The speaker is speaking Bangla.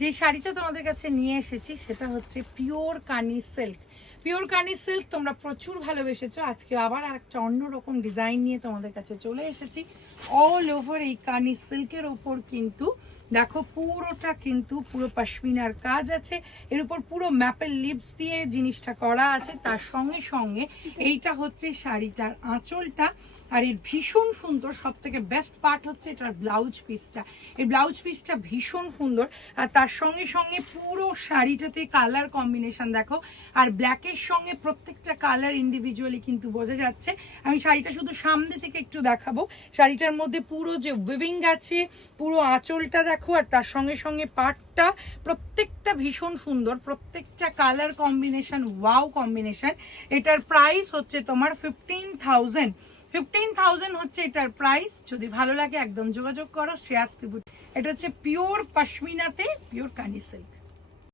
যে শাড়িটা তোমাদের কাছে নিয়ে এসেছি সেটা হচ্ছে পিওর কানি সিল্ক। পিওর কানি সিল্ক তোমরা প্রচুর ভালোবেসেছো, আজকে আবার একটা অন্যরকম ডিজাইন নিয়ে তোমাদের কাছে চলে এসেছি। অল ওভার এই কানি সিল্কের ওপর কিন্তু দেখো পুরোটা কিন্তু পুরো পশমিনার কাজ আছে, এর উপর পুরো ম্যাপেল লিপস দিয়ে জিনিসটা করা আছে। তার সঙ্গে সঙ্গে এইটা হচ্ছে শাড়িটার আঁচলটা, আর এর ভীষণ সুন্দর, সব থেকে বেস্ট পার্ট হচ্ছে এটার ব্লাউজ পিসটা। এই ব্লাউজ পিসটা ভীষণ সুন্দর, আর তার সঙ্গে সঙ্গে পুরো শাড়িটাতে কালার কম্বিনেশন দেখো, আর ব্ল্যাকের সঙ্গে প্রত্যেকটা কালার ইন্ডিভিজুয়ালি কিন্তু বোঝা যাচ্ছে। আমি শাড়িটা শুধু সামনে থেকে একটু দেখাবো। শাড়িটার মধ্যে পুরো যে উইভিং আছে, পুরো আঁচলটা দেখো, আর তার সঙ্গে সঙ্গে পাটটা প্রত্যেকটা ভীষণ সুন্দর, প্রত্যেকটা কালার কম্বিনেশন ওয়াও কম্বিনেশন। এটার প্রাইস হচ্ছে তোমার 15,000 হচ্ছে এটার প্রাইস। যদি ভালো লাগে একদম যোগাযোগ করো শ্রেয়াস ত্রিপুটি। এটা হচ্ছে পিওর পশমিনাতে পিওর কানি সিল্ক।